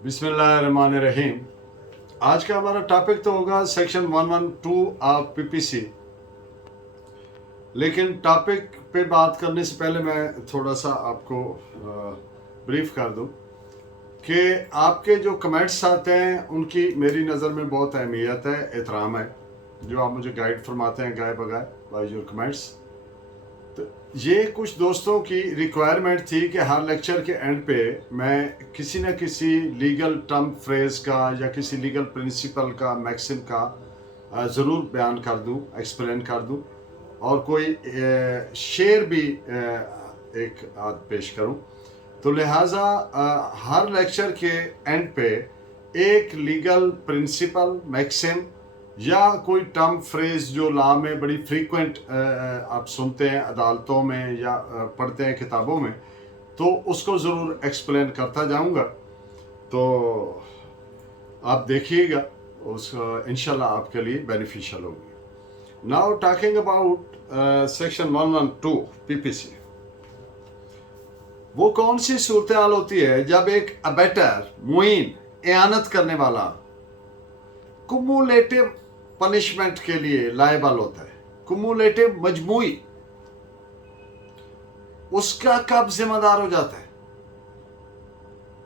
बिस्मिल्लाहिर्रहमानिर्रहीम। आज का हमारा टॉपिक तो होगा सेक्शन 112 ऑफ पीपीसी। लेकिन टॉपिक पे बात करने से पहले मैं थोड़ा सा आपको ब्रीफ कर दूं कि आपके जो कमेंट्स आते हैं उनकी मेरी नज़र में बहुत अहमियत है, एहतराम है। जो आप मुझे गाइड फरमाते हैं गाय बगाए बाय योर कमेंट्स। तो ये कुछ दोस्तों की रिक्वायरमेंट थी कि हर लेक्चर के एंड पे मैं किसी न किसी लीगल टर्म फ्रेज का या किसी लीगल प्रिंसिपल का मैक्सिम का ज़रूर बयान कर दूं, एक्सप्लेन कर दूं और कोई शेर भी एक आध पेश करूं। तो लिहाजा हर लेक्चर के एंड पे एक लीगल प्रिंसिपल मैक्सिम या कोई टर्म फ्रेज जो लॉ में बड़ी फ्रीक्वेंट आप सुनते हैं अदालतों में या पढ़ते हैं किताबों में, तो उसको ज़रूर एक्सप्लेन करता जाऊंगा। तो आप देखिएगा, उस इंशाल्लाह आपके लिए बेनिफिशियल होगी। Now talking about section 112 PPC. वो कौन सी सूरत हाल होती है जब एक अबेटर मुइन एयानत करने वाला कुमुलेटिव पनिशमेंट के लिए लायबल होता है। कुमुलेटिव मजमूई उसका कब जिम्मेदार हो जाता है?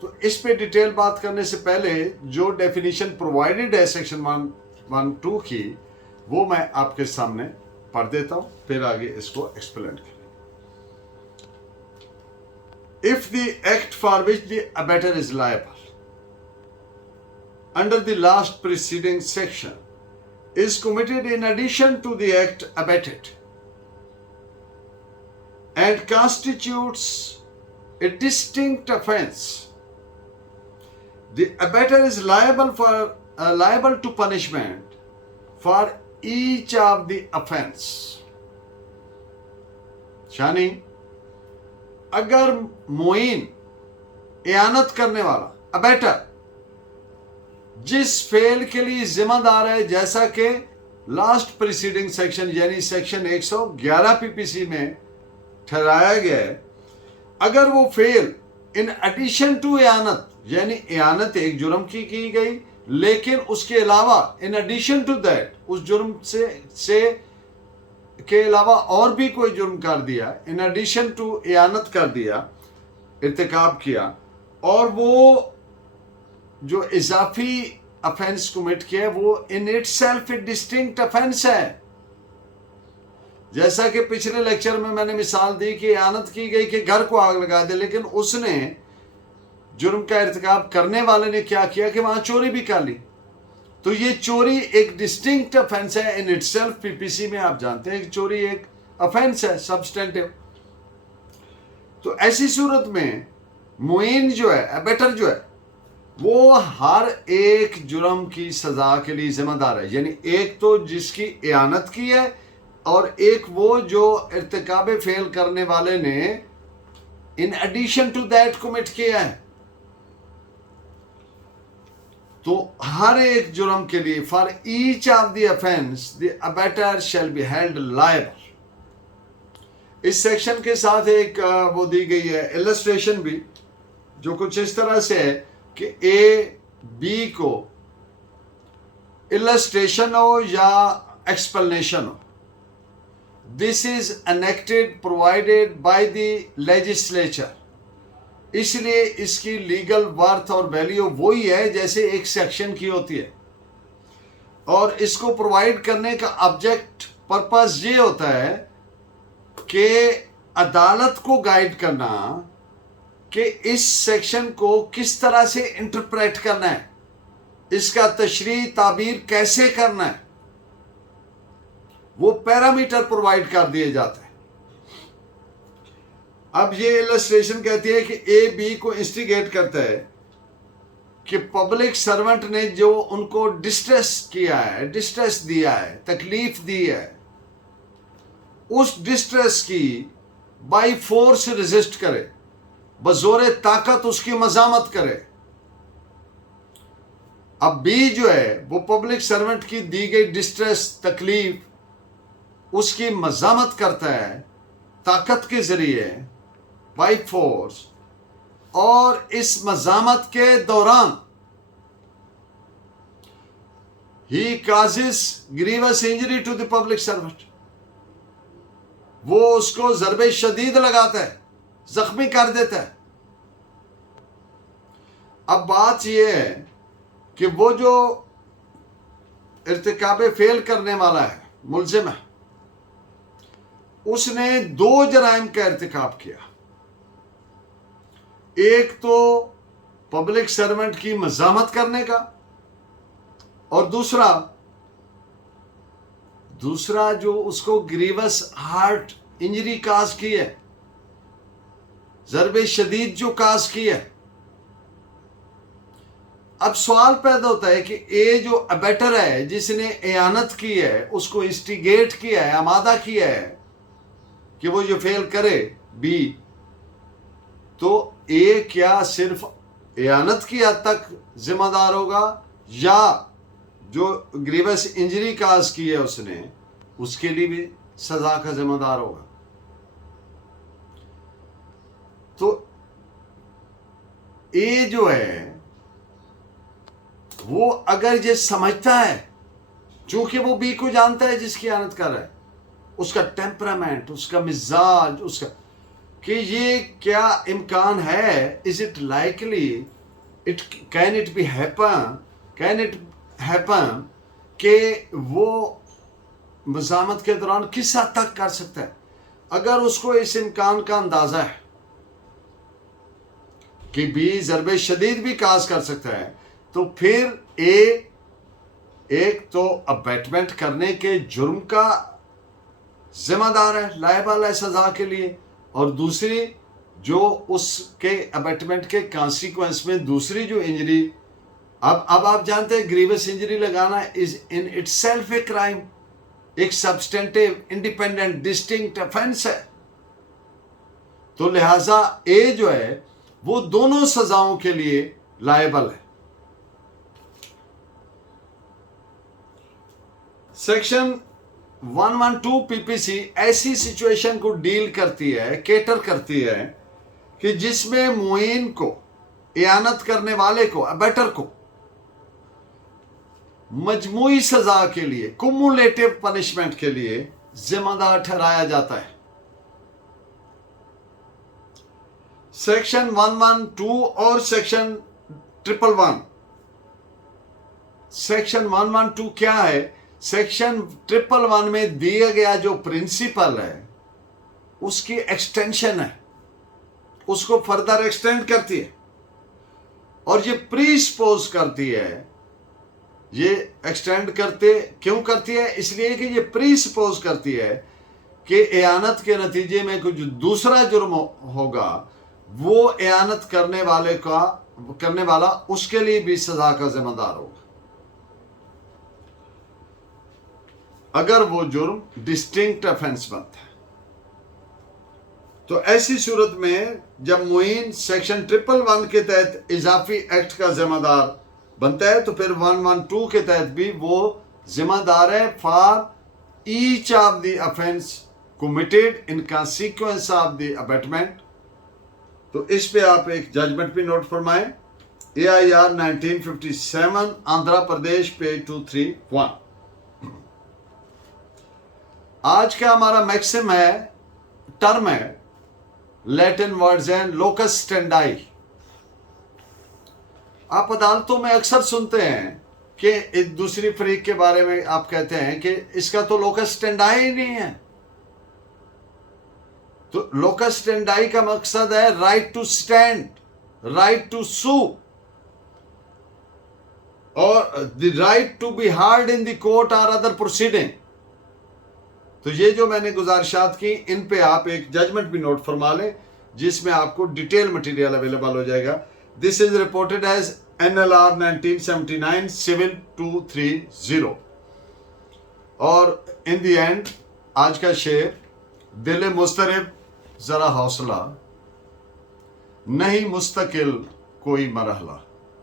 तो इस पे डिटेल बात करने से पहले जो डेफिनेशन प्रोवाइडेड है सेक्शन 112 की, वो मैं आपके सामने पढ़ देता हूं, फिर आगे इसको एक्सप्लेन करें। If the act for which the abettor is liable under the last preceding section is committed in addition to the act abetted and constitutes a distinct offence, the abettor is liable to punishment for each of the offence. यानी अगर मोइन एयानत करने वाला abettor जिस fail के लिए जिम्मेदार है, जैसा कि लास्ट प्रीसीडिंग सेक्शन यानी सेक्शन 111 पीपीसी में ठहराया गया है, अगर वो फेल इन एडिशन टू एयानत, यानी एयानत एक जुर्म की गई, लेकिन उसके अलावा इन एडिशन टू दैट उस जुर्म से के अलावा और भी कोई जुर्म कर दिया, इन एडिशन टू एयानत कर दिया, इर्तिकाब किया, और वो जो इजाफी अफेंस कमिट किया वो in itself A distinct offence है। जैसा कि पिछले लेक्चर में मैंने मिसाल दी कि एयानत की गई कि घर को आग लगा दे, लेकिन उसने जुर्म का इर्तिकाब करने वाले ने क्या किया कि वहां चोरी भी कर ली। तो ये चोरी एक डिस्टिंक्ट अफेंस है इन इटसेल्फ। पीपीसी में आप जानते हैं कि चोरी एक अफेंस है, सब्सटेंटिव। तो ऐसी सूरत में मुइन जो है, अबेटर जो है, वो हर एक जुर्म की सजा के लिए जिम्मेदार है। यानी एक तो जिसकी एयानत की है और एक वो जो इर्तिकाब फेल करने वाले ने in addition to that commit किया है। तो हर एक जुर्म के लिए for each of the offence the abettor shall be held liable. इस सेक्शन के साथ एक वो दी गई है इलस्ट्रेशन भी, जो कुछ इस तरह से है कि ए बी को इलस्ट्रेशन हो या एक्सप्लेनेशन हो, this is enacted provided by the legislature. इसलिए इसकी लीगल वर्थ और वैल्यू वही है जैसे एक सेक्शन की होती है, और इसको प्रोवाइड करने का ऑब्जेक्ट पर्पस ये होता है कि अदालत को गाइड करना कि इस सेक्शन को किस तरह से इंटरप्रेट करना है, इसका तशरीह ताबीर कैसे करना है, वो पैरामीटर प्रोवाइड कर दिए जाते हैं। अब ये इलस्ट्रेशन कहती है कि ए बी को इंस्टिगेट करता है कि पब्लिक सर्वेंट ने जो उनको डिस्ट्रेस किया है, डिस्ट्रेस दिया है, तकलीफ दी है, उस डिस्ट्रेस की बाई फोर्स रेजिस्ट करे, बजोरे ताकत उसकी मजामत करे। अब बी जो है वो पब्लिक सर्वेंट की दी गई डिस्ट्रेस, तकलीफ, उसकी मजामत करता है ताकत के जरिए, बाई फोर्स, اور اس مزاحمت کے دوران he causes grievous injury to the public servant. وہ اس کو ضرب شدید لگاتا ہے، زخمی کر دیتا ہے۔ اب بات یہ ہے کہ وہ جو ارتکاب فعل کرنے والا ہے، ملزم ہے، اس نے 2 جرائم کا ارتکاب کیا۔ ایک تو پبلک سرونٹ کی مزاحمت کرنے کا، اور دوسرا جو اس کو گریوس ہارٹ انجری کاز کی ہے، ضرب شدید جو کاز کی ہے۔ اب سوال پیدا ہوتا ہے کہ اے جو ابیٹر ہے، جس نے اعانت کی ہے، اس کو انسٹیگیٹ کیا ہے، آمادہ کیا ہے کہ وہ جو فعل کرے، بی، تو اے کیا صرف اعانت کی حد تک ذمہ دار ہوگا، یا جو گریوس انجری کاز کی ہے اس نے، اس کے لیے بھی سزا کا ذمہ دار ہوگا؟ تو اے جو ہے وہ اگر یہ سمجھتا ہے، چونکہ وہ بی کو جانتا ہے جس کی اعانت کر رہا ہے، اس کا ٹیمپرامنٹ، اس کا مزاج، اس کا، کہ یہ کیا امکان ہے، is it likely, can it be happen کہ وہ مزاحمت کے دوران کس حد تک کر سکتا ہے۔ اگر اس کو اس امکان کا اندازہ ہے کہ بی ضرب شدید بھی کاز کر سکتا ہے، تو پھر اے ایک تو ابیٹمنٹ کرنے کے جرم کا ذمہ دار ہے، لائبل ہے سزا کے لیے، اور دوسری جو اس کے ابیٹمنٹ کے کانسیکوینس میں دوسری جو انجری، اب آپ جانتے ہیں گریوس انجری لگانا is in itself a crime, ایک سبسٹینٹیو انڈیپینڈنٹ ڈسٹنکٹ افینس ہے۔ تو لہذا اے جو ہے وہ دونوں سزاؤں کے لیے لائبل ہے۔ سیکشن 112 پی پی سی ایسی سچویشن کو ڈیل کرتی ہے، کیٹر کرتی ہے، کہ جس میں معین کو، اعانت کرنے والے کو، ابیٹر کو مجموعی سزا کے لیے، کمولیٹو پنشمنٹ کے لیے ذمہ دار ٹھہرایا جاتا ہے۔ سیکشن 112 اور سیکشن 111، سیکشن 112 کیا ہے؟ سیکشن 111 میں دیا گیا جو پرنسپل ہے اس کی ایکسٹینشن ہے، اس کو فردر ایکسٹینڈ کرتی ہے، اور یہ پری سپوز کرتی ہے، یہ ایکسٹینڈ کیوں کرتی ہے؟ اس لیے کہ یہ پری سپوز کرتی ہے کہ اعانت کے نتیجے میں کچھ دوسرا جرم ہوگا، وہ اعانت کرنے والا اس کے لیے بھی سزا کا ذمہ دار ہوگا، اگر وہ جرم ڈسٹنکٹ افینس بنتا ہے۔ تو ایسی صورت میں جب معین سیکشن 111 کے تحت اضافی ایکٹ کا ذمہ دار بنتا ہے، تو پھر 112 کے تحت بھی وہ ذمہ دار ہے for each of the offence committed in consequence of the abetment. تو اس پہ آپ ایک ججمنٹ بھی نوٹ فرمائیں، AIR 1957 آندھرا پردیش پیج 231۔ آج کا ہمارا میکسم ہے، ٹرم ہے، لیٹن ورڈز ہیں لوکس سٹینڈائی۔ آپ عدالتوں میں اکثر سنتے ہیں کہ ایک دوسری فریق کے بارے میں آپ کہتے ہیں کہ اس کا تو لوکس سٹینڈائی ہی نہیں ہے۔ تو لوکس سٹینڈائی کا مقصد ہے right to stand, right to sue, اور the right to be heard in the court اور ادر پروسیڈنگ۔ تو یہ جو میں نے گزارشات کی، ان پہ آپ ایک ججمنٹ بھی نوٹ فرما لیں، جس میں آپ کو ڈیٹیل مٹیریل اویلیبل ہو جائے گا۔ This is reported as NLR 1979 Civil 230۔ اور ان دی اینڈ آج کا شعر، دل مضطرب ذرا حوصلہ، نہیں مستقل کوئی مرحلہ۔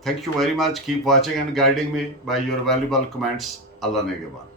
Thank you very much. Keep watching and guiding me by your valuable comments. Allah Negeban.